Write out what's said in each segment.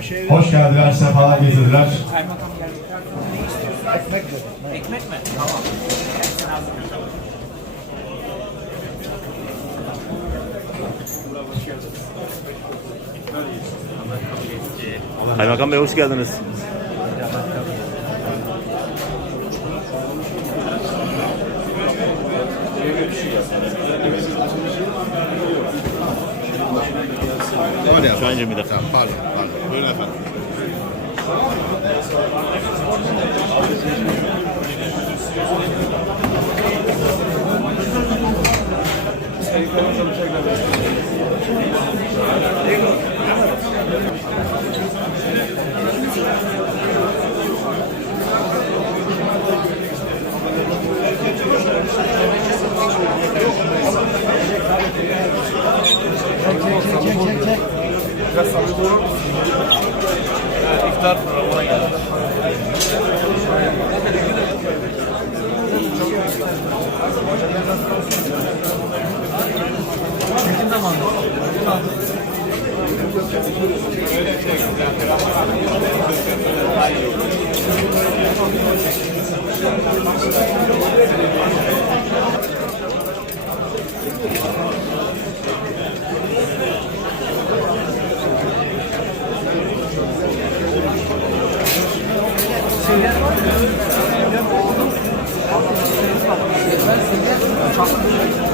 Hoş geldiler, sefalar getirdiler. Ekmek mi? Tamam. Kaymakam Bey hoş geldiniz. Şu an 20 dakika. Pardon, pardon. Buyurun efendim. Çekim zamanı.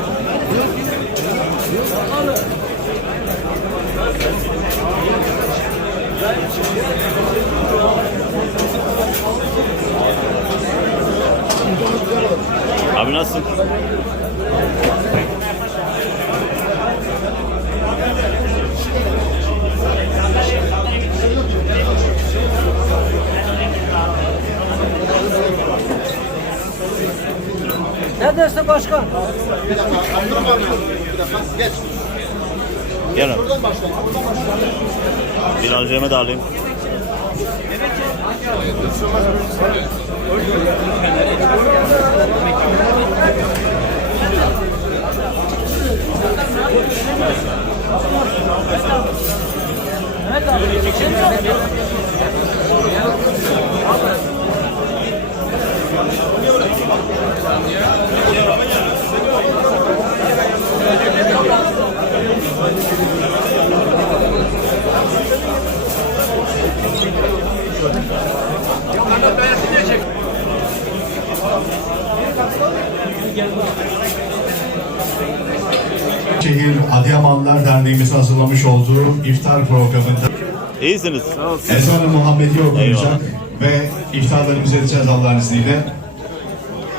Abi nasılsın? Ne derse başkan? Geç. Gel abi. Bir alacağımı da alayım. Şehir iftar programında İyisiniz. ezan-ı Muhammedi okunacak ve iftarlarımızı edeceğiz Allah'ın izniyle.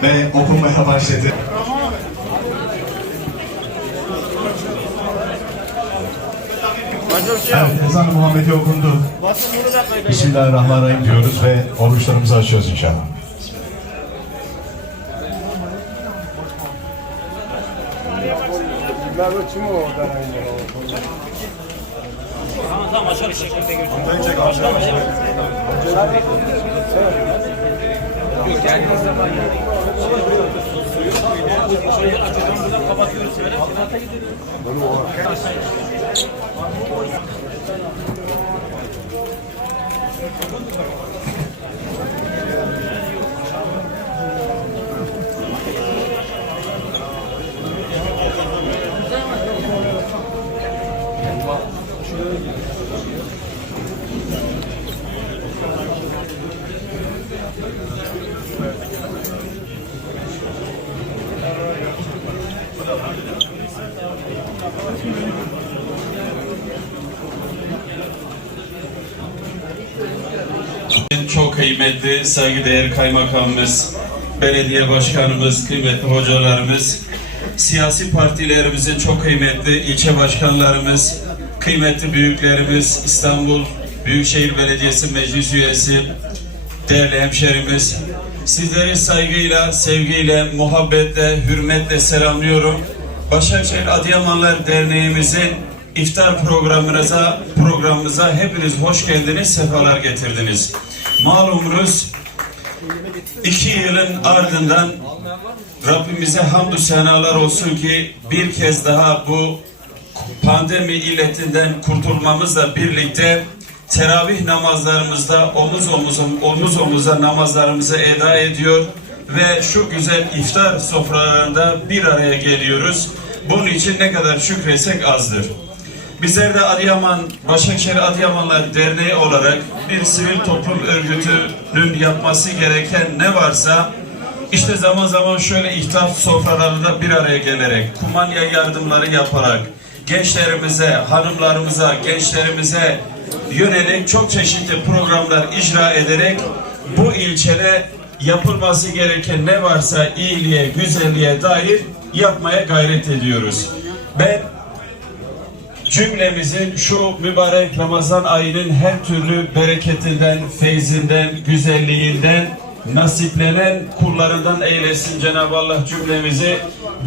Ve okunmaya başladı. Evet, ezan-ı Muhammedi okundu. Bismillahirrahmanirrahim diyoruz ve oruçlarımızı açıyoruz inşallah. Tamam tamam aşağı bir şekilde görüşürüz. Yok geldiğiniz zaman ya. Şöyle açıyorum buradan kapatıyoruz böyle. Çok kıymetli, saygıdeğer kaymakamımız, belediye başkanımız, kıymetli hocalarımız, siyasi partilerimizin çok kıymetli ilçe başkanlarımız, kıymetli büyüklerimiz, İstanbul Büyükşehir Belediyesi Meclis Üyesi, değerli hemşerimiz, sizleri saygıyla, sevgiyle, muhabbetle, hürmetle selamlıyorum. Başakşehir Adıyamanlar Derneğimizin iftar programımıza, programımıza hepiniz hoş geldiniz, sefalar getirdiniz. Malumunuz iki yılın ardından Rabbimize hamdü senalar olsun ki bir kez daha bu pandemi illetinden kurtulmamızla birlikte teravih namazlarımızda omuz omuza, omuz omuza namazlarımızı eda ediyor ve şu güzel iftar sofralarında bir araya geliyoruz. Bunun için ne kadar şükretsek azdır. Bizler de Adıyaman, Başakşehir Adıyamanlar Derneği olarak bir sivil toplum örgütünün yapması gereken ne varsa işte zaman zaman şöyle iftar sofralarında bir araya gelerek, kumanya yardımları yaparak, gençlerimize, hanımlarımıza, gençlerimize yönelik çok çeşitli programlar icra ederek bu ilçede yapılması gereken ne varsa iyiliğe, güzelliğe dair yapmaya gayret ediyoruz. Ben cümlemizin şu mübarek Ramazan ayının her türlü bereketinden, feyzinden, güzelliğinden nasiplenen kullarından eylesin Cenab-ı Allah cümlemizi.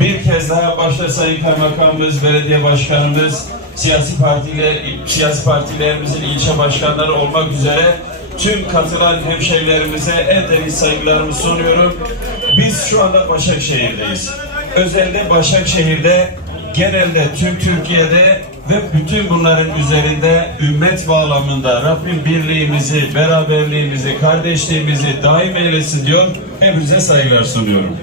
Bir kez daha başta Sayın Kaymakamımız, Belediye Başkanımız, siyasi partiler, siyasi partilerimizin ilçe başkanları olmak üzere tüm katılan hemşehrilerimize en derin saygılarımı sunuyorum. Biz şu anda Başakşehir'deyiz. Özellikle Başakşehir'de genelde tüm Türkiye'de ve bütün bunların üzerinde ümmet bağlamında Rabbim birliğimizi, beraberliğimizi, kardeşliğimizi daim eylesin diyor. Hepinize saygılar sunuyorum.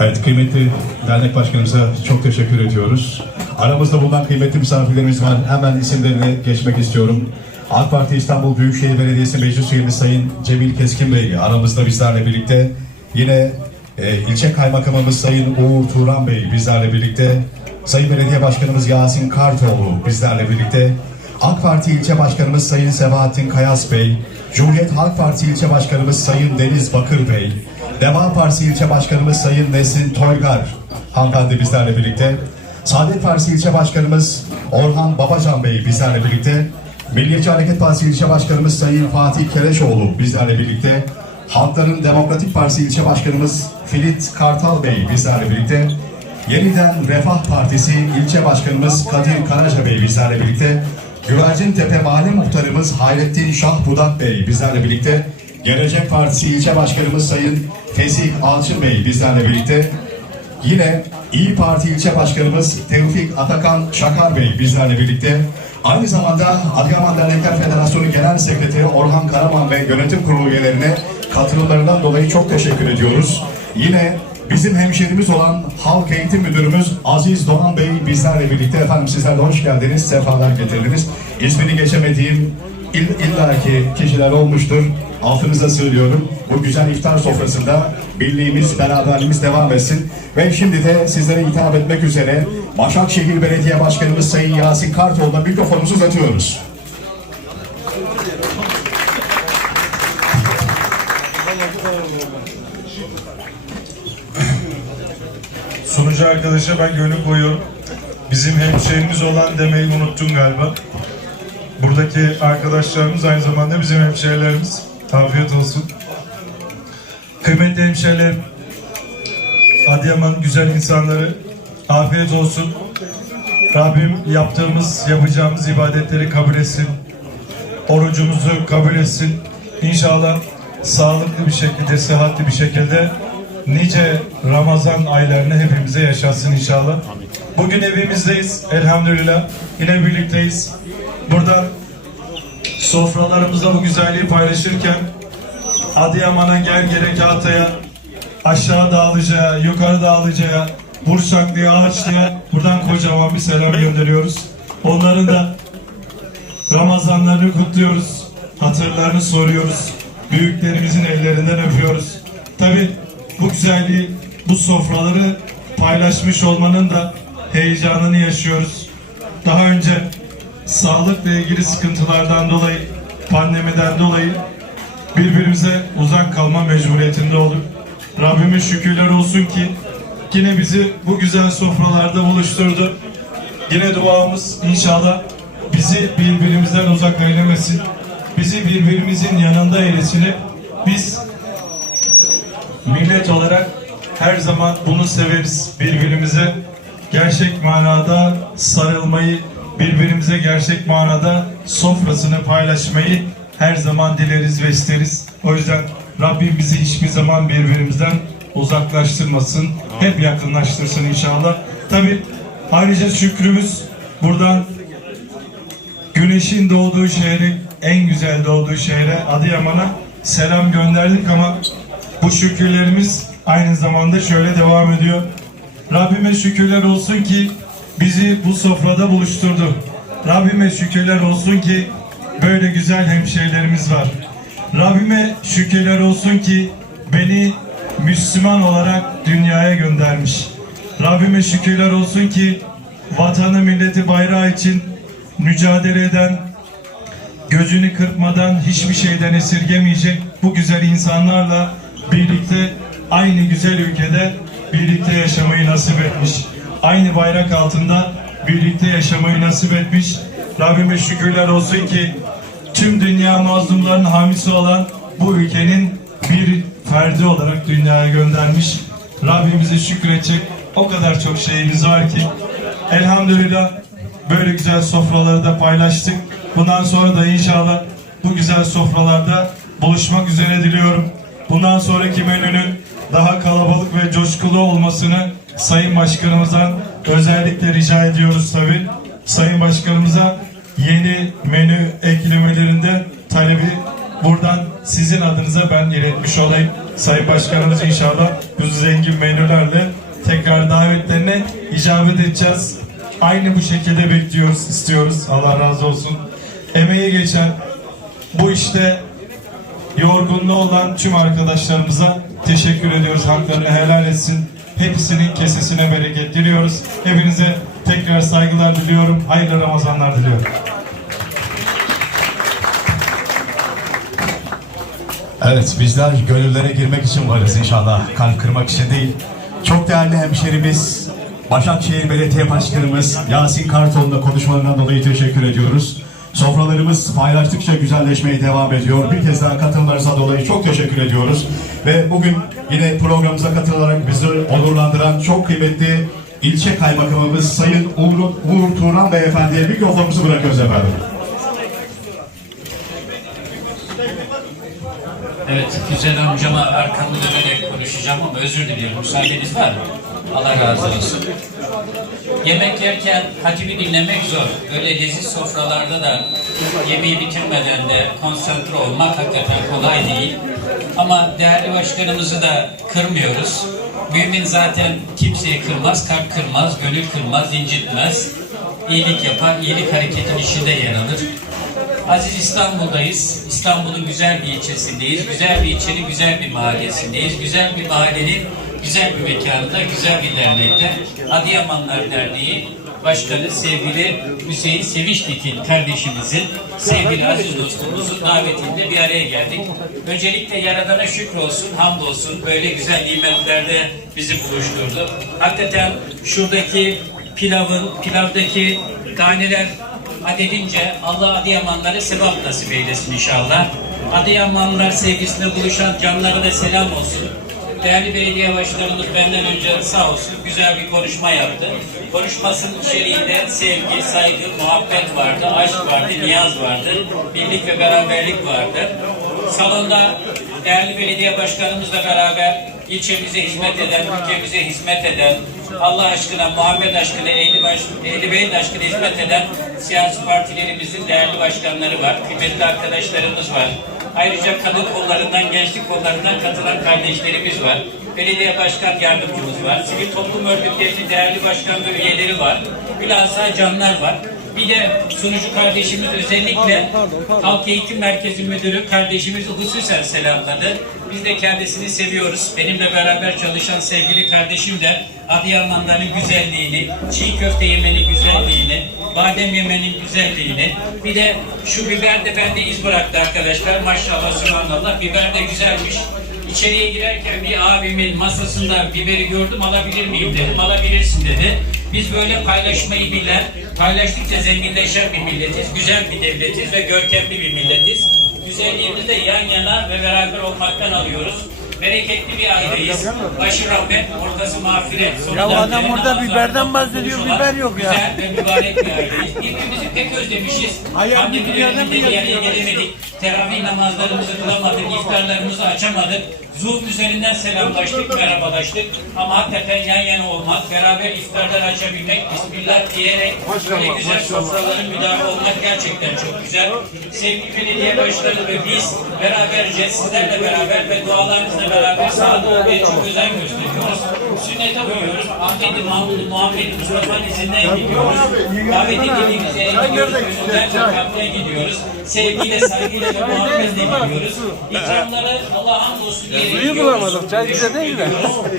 Evet kıymetli dernek başkanımıza çok teşekkür ediyoruz. Aramızda bulunan kıymetli misafirlerimiz var. Hemen isimlerine geçmek istiyorum. AK Parti İstanbul Büyükşehir Belediyesi Meclis Üyemiz Sayın Cemil Keskin Bey aramızda bizlerle birlikte. Yine e, ilçe kaymakamımız Sayın Uğur Turan Bey bizlerle birlikte. Sayın Belediye Başkanımız Yasin Kartoğlu bizlerle birlikte. AK Parti İlçe Başkanımız Sayın Sebahattin Kayas Bey, Cumhuriyet Halk Partisi İlçe Başkanımız Sayın Deniz Bakır Bey, Deva Partisi İlçe Başkanımız Sayın Nesin Toygar hanımefendi bizlerle birlikte. Saadet Partisi İlçe Başkanımız Orhan Babacan Bey bizlerle birlikte. Milliyetçi Hareket Partisi İlçe Başkanımız Sayın Fatih Kereşoğlu bizlerle birlikte. Halkların Demokratik Partisi İlçe Başkanımız Filit Kartal Bey bizlerle birlikte. Yeniden Refah Partisi İlçe Başkanımız Kadir Karaca Bey bizlerle birlikte. Güvercin Tepe Mahalle Muhtarımız Hayrettin Şah Budak Bey bizlerle birlikte. Gelecek Partisi İlçe Başkanımız Sayın Fesih Alçın Bey bizlerle birlikte. Yine İyi Parti İlçe Başkanımız Tevfik Atakan Şakar Bey bizlerle birlikte. Aynı zamanda Adıyaman Dernekler Federasyonu Genel Sekreteri Orhan Karaman Bey yönetim kurulu üyelerine katılımlarından dolayı çok teşekkür ediyoruz. Yine bizim hemşerimiz olan Halk Eğitim Müdürümüz Aziz Doğan Bey bizlerle birlikte. Efendim sizler de hoş geldiniz, sefalar getirdiniz. İsmini geçemediğim İll, illaki kişiler olmuştur. Altınıza söylüyorum. Bu güzel iftar sofrasında birliğimiz, beraberliğimiz devam etsin. Ve şimdi de sizlere hitap etmek üzere Başakşehir Belediye Başkanımız Sayın Yasin Kartoğlu'na mikrofonumuzu uzatıyoruz. Sunucu arkadaşa ben gönül koyuyorum. Bizim hemşehrimiz olan demeyi unuttun galiba. Buradaki arkadaşlarımız aynı zamanda bizim hemşehrilerimiz. Afiyet olsun. Kıymetli hemşehrilerim, Adıyaman güzel insanları afiyet olsun. Rabbim yaptığımız, yapacağımız ibadetleri kabul etsin. Orucumuzu kabul etsin. İnşallah sağlıklı bir şekilde, sıhhatli bir şekilde nice Ramazan aylarını hepimize yaşatsın inşallah. Bugün evimizdeyiz elhamdülillah. Yine birlikteyiz. Burada sofralarımızda bu güzelliği paylaşırken Adıyaman'a gel gerek Hatay'a aşağı dağlıcaya, yukarı dağlıcaya, Burçaklı'ya, Ağaçlı'ya buradan kocaman bir selam gönderiyoruz. Onların da Ramazanlarını kutluyoruz. Hatırlarını soruyoruz. Büyüklerimizin ellerinden öpüyoruz. Tabi bu güzelliği, bu sofraları paylaşmış olmanın da heyecanını yaşıyoruz. Daha önce sağlıkla ilgili sıkıntılardan dolayı, pandemiden dolayı birbirimize uzak kalma mecburiyetinde olduk. Rabbime şükürler olsun ki yine bizi bu güzel sofralarda buluşturdu. Yine duamız inşallah bizi birbirimizden uzak eylemesin. Bizi birbirimizin yanında eylesin. Biz millet olarak her zaman bunu severiz. Birbirimize gerçek manada sarılmayı, birbirimize gerçek manada sofrasını paylaşmayı her zaman dileriz ve isteriz. O yüzden Rabbim bizi hiçbir zaman birbirimizden uzaklaştırmasın. Hep yakınlaştırsın inşallah. Tabi ayrıca şükrümüz buradan güneşin doğduğu şehri, en güzel doğduğu şehre Adıyaman'a selam gönderdik ama bu şükürlerimiz aynı zamanda şöyle devam ediyor. Rabbime şükürler olsun ki bizi bu sofrada buluşturdu. Rabbime şükürler olsun ki böyle güzel hemşehrilerimiz var. Rabbime şükürler olsun ki beni Müslüman olarak dünyaya göndermiş. Rabbime şükürler olsun ki vatanı milleti bayrağı için mücadele eden gözünü kırpmadan hiçbir şeyden esirgemeyecek bu güzel insanlarla birlikte aynı güzel ülkede birlikte yaşamayı nasip etmiş. Aynı bayrak altında birlikte yaşamayı nasip etmiş. Rabbime şükürler olsun ki tüm dünya mazlumların hamisi olan bu ülkenin bir ferdi olarak dünyaya göndermiş. Rabbimize şükredecek o kadar çok şeyimiz var ki elhamdülillah böyle güzel sofraları da paylaştık. Bundan sonra da inşallah bu güzel sofralarda buluşmak üzere diliyorum. Bundan sonraki menünün daha kalabalık ve coşkulu olmasını Sayın Başkanımızdan özellikle rica ediyoruz tabi. Sayın Başkanımıza yeni menü eklemelerinde talebi buradan sizin adınıza ben iletmiş olayım. Sayın Başkanımız inşallah bu zengin menülerle tekrar davetlerine icabet edeceğiz. Aynı bu şekilde bekliyoruz, istiyoruz. Allah razı olsun. Emeği geçen bu işte yorgunluğu olan tüm arkadaşlarımıza teşekkür ediyoruz. Haklarını helal etsin. Hepsinin kesesine bereket diliyoruz. Hepinize tekrar saygılar diliyorum. Hayırlı Ramazanlar diliyorum. Evet bizler gönüllere girmek için varız inşallah. Kalp kırmak için değil. Çok değerli hemşerimiz, Başakşehir Belediye Başkanımız Yasin Kartal'ın konuşmalarından dolayı teşekkür ediyoruz. Sofralarımız paylaştıkça güzelleşmeye devam ediyor. Bir kez daha katılımlarınıza dolayı çok teşekkür ediyoruz. Ve bugün yine programımıza katılarak bizi onurlandıran çok kıymetli ilçe kaymakamımız Sayın Uğur, Uğur Turan Beyefendi'ye mikrofonumuzu bırakıyoruz efendim. Evet, güzel amcama arkamı dönerek konuşacağım ama özür diliyorum. Müsaadeniz var mı? Allah razı olsun. Yemek yerken hatibi dinlemek zor. Öyle leziz sofralarda da yemeği bitirmeden de konsantre olmak hakikaten kolay değil. Ama değerli başkanımızı da kırmıyoruz. Mümin zaten kimseyi kırmaz, kalp kırmaz, gönül kırmaz, incitmez. İyilik yapar, iyilik hareketin içinde yer alır. Aziz İstanbul'dayız. İstanbul'un güzel bir ilçesindeyiz. Güzel bir ilçenin güzel bir mahallesindeyiz. Güzel bir mahallenin güzel bir mekanında, güzel bir dernekte. Adıyamanlar Derneği Başkanı sevgili Hüseyin Sevinçtekin kardeşimizin, sevgili aziz dostumuzun davetinde bir araya geldik. Öncelikle Yaradan'a şükür olsun, hamd olsun. Böyle güzel nimetlerde bizi buluşturdu. Hakikaten şuradaki pilavın, pilavdaki taneler adedince Allah Adıyamanlara sevap nasip eylesin inşallah. Adıyamanlar sevgisine buluşan canlara da selam olsun. Değerli belediye başkanımız benden önce sağ olsun güzel bir konuşma yaptı. Konuşmasının içeriğinde sevgi, saygı, muhabbet vardı, aşk vardı, niyaz vardı, birlik ve beraberlik vardı. Salonda değerli belediye başkanımızla beraber ilçemize hizmet eden, ülkemize hizmet eden, Allah aşkına, Muhammed aşkına, Ehli, baş, Ehli Bey'in aşkına hizmet eden siyasi partilerimizin değerli başkanları var, kıymetli arkadaşlarımız var. Ayrıca kadın kollarından, gençlik kollarından katılan kardeşlerimiz var. Belediye başkan yardımcımız var. Sivil toplum örgütlerinin değerli başkan ve üyeleri var. Bilhassa canlar var. Bir de sunucu kardeşimiz özellikle Halk Eğitim Merkezi Müdürü kardeşimizi hususen selamladı. Biz de kendisini seviyoruz. Benimle beraber çalışan sevgili kardeşim de Adıyamanların güzelliğini, çiğ köfte yemenin güzelliğini, badem yemenin güzelliğini, bir de şu biber de bende iz bıraktı arkadaşlar. Maşallah, subhanallah. Biber de güzelmiş. İçeriye girerken bir abimin masasında biberi gördüm alabilir miyim dedim. Alabilirsin dedi. Biz böyle paylaşmayı bilen, paylaştıkça zenginleşen bir milletiz. Güzel bir devletiz ve görkemli bir milletiz. Güzelliğimizi de yan yana ve beraber olmaktan alıyoruz. Bereketli bir aileyiz. Başı rahmet, ortası mağfiret. Ya adam orada biberden bahsediyor, biber yok ya. Güzel ve mübarek bir aileyiz. Birbirimizi pek özlemişiz. Pandemi döneminde bir araya gelemedik. Teravih namazlarımızı kılamadık, iftarlarımızı açamadık. Zoom üzerinden selamlaştık, merhabalaştık. Ama hakikaten yan yana olmak, beraber iftarlar açabilmek, Bismillah diyerek böyle güzel sofraların müdahale olmak gerçekten çok güzel. Sevgili belediye başkanı ve biz beraberce sizlerle beraber ve dualarınızla beraber sahada olmaya çok özen gösteriyoruz. Sünnete uyuyoruz. Ahmet'i, Mahmud'u, Muhammed'i, Mustafa'nın izinden gidiyoruz. Davet edildiğimiz yere gidiyoruz. Gönülden kalpten gidiyoruz. Sevgiyle, saygıyla ve muhabbetle gidiyoruz. İkramları Allah'a hamdolsun diye Suyu bulamadık, çay bize değil de.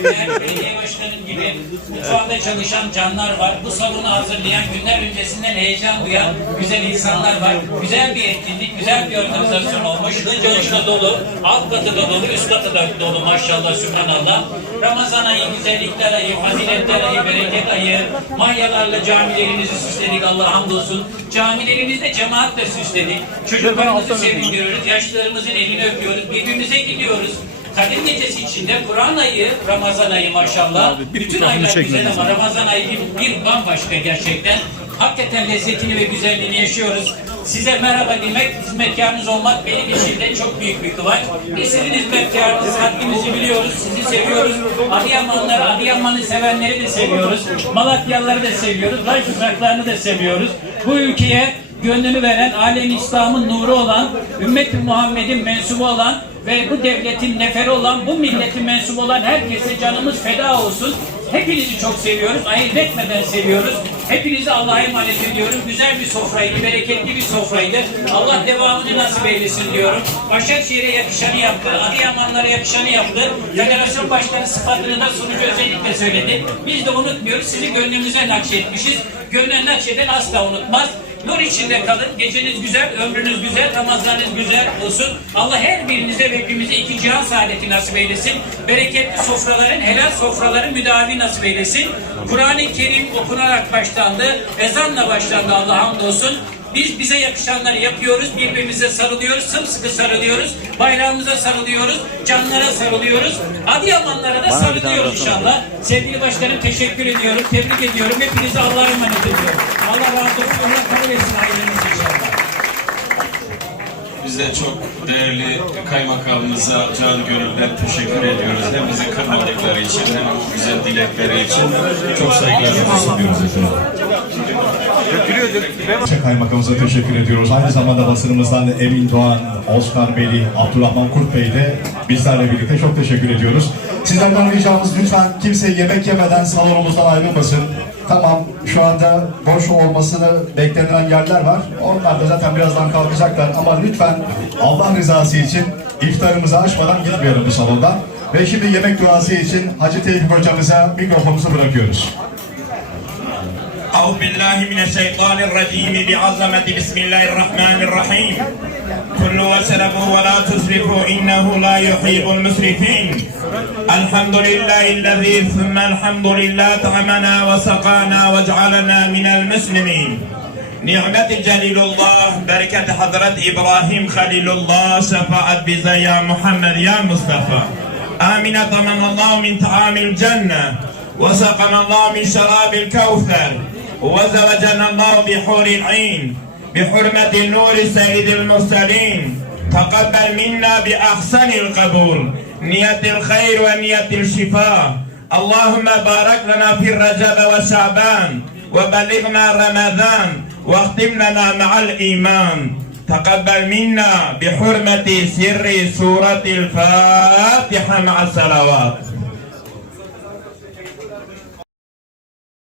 Değerli belediye başkanım gibi mutfakta çalışan canlar var. Bu salonu hazırlayan, günler öncesinden heyecan duyan güzel insanlar var. Güzel bir etkinlik, güzel bir organizasyon olmuş. Hınca dolu, alt katı da dolu, üst katı da dolu maşallah, sübhanallah. Ramazan ayı, güzellikler ayı, faziletler ayı, bereket ayı. Mahyalarla camilerimizi süsledik Allah'a hamdolsun. Camilerimizde cemaatle süsledik. Çocuklarımızı sevindiriyoruz, yaşlılarımızın elini öpüyoruz, birbirimize gidiyoruz. Kadir Gecesi içinde Kur'an ayı, Ramazan ayı maşallah. Bütün aylar güzel ama Ramazan ayı bir, bir bambaşka gerçekten. Hakikaten lezzetini ve güzelliğini yaşıyoruz. Size merhaba demek, hizmetkarınız olmak benim için de çok büyük bir kıvanç. Biz sizin hizmetkarınız, haddimizi biliyoruz, sizi seviyoruz. Adıyamanları, Adıyaman'ı sevenleri de seviyoruz. Malatyalıları da seviyoruz, Laş uzaklarını da seviyoruz. Bu ülkeye gönlünü veren, alem İslam'ın nuru olan, ümmet-i Muhammed'in mensubu olan ve bu devletin neferi olan, bu milletin mensubu olan herkese canımız feda olsun. Hepinizi çok seviyoruz, ayırt etmeden seviyoruz. Hepinizi Allah'a emanet ediyorum. Güzel bir sofraydı, bereketli bir sofraydı. Allah devamını nasip eylesin diyorum. Başakşehir'e yakışanı yaptı, Adıyamanlara yakışanı yaptı. Federasyon Başkanı sıfatını da sunucu özellikle söyledi. Biz de unutmuyoruz, sizi gönlümüze nakşetmişiz. Gönlüne nakşeden asla unutmaz. Nur içinde kalın. Geceniz güzel, ömrünüz güzel, Ramazanınız güzel olsun. Allah her birinize ve hepimize iki cihan saadeti nasip eylesin. Bereketli sofraların, helal sofraların müdavi nasip eylesin. Kur'an-ı Kerim okunarak başlandı. Ezanla başlandı Allah'a hamdolsun. Biz bize yakışanları yapıyoruz, birbirimize sarılıyoruz, sımsıkı sarılıyoruz, bayrağımıza sarılıyoruz, canlara sarılıyoruz, Adıyamanlara da sarılıyoruz inşallah. Sevgili başkanım teşekkür ediyorum, tebrik ediyorum. Hepinize Allah'a emanet ediyorum. Allah razı olsun, Allah kabul etsin ailenizi inşallah. Biz de çok değerli kaymakamımıza can gönülden teşekkür ediyoruz. Hem bizi kırmadıkları için hem bu güzel dilekleri için çok saygılarımızı sunuyoruz efendim. İlçe Kaymakamımıza teşekkür ediyoruz. Aynı zamanda basınımızdan Emin Doğan, Oscar Beyli, Abdurrahman Kurt Bey de bizlerle birlikte çok teşekkür ediyoruz. Sizlerden ricamız lütfen kimse yemek yemeden salonumuzdan ayrılmasın. Tamam şu anda boş olmasını beklenen yerler var. Onlar da zaten birazdan kalkacaklar ama lütfen Allah rızası için iftarımızı açmadan gitmeyelim bu salondan. Ve şimdi yemek duası için Hacı Tevfik hocamıza mikrofonumuzu bırakıyoruz. أعوذ بالله من الشيطان الرجيم. بعظمة بسم الله الرحمن الرحيم. كلوا واشربوا ولا تسرفوا إنه لا يحب المسرفين. الحمد لله الذي ثم الحمد لله طعمنا وسقانا وجعلنا من المسلمين. نعمة جليل الله بركة حضرة إبراهيم خليل الله شفاعة بزا يا محمد يا مصطفى. آمنة طمن الله من طعام الجنة وسقنا الله من شراب الكوثر. وزوجنا الله بحور العين بحرمة النور سيد المرسلين. تقبل منا بأحسن القبول نية الخير ونية الشفاء. اللهم بارك لنا في الرجب وشعبان وبلغنا رمضان واختم لنا مع الإيمان. تقبل منا بحرمة سر سورة الفاتحة مع الصلوات.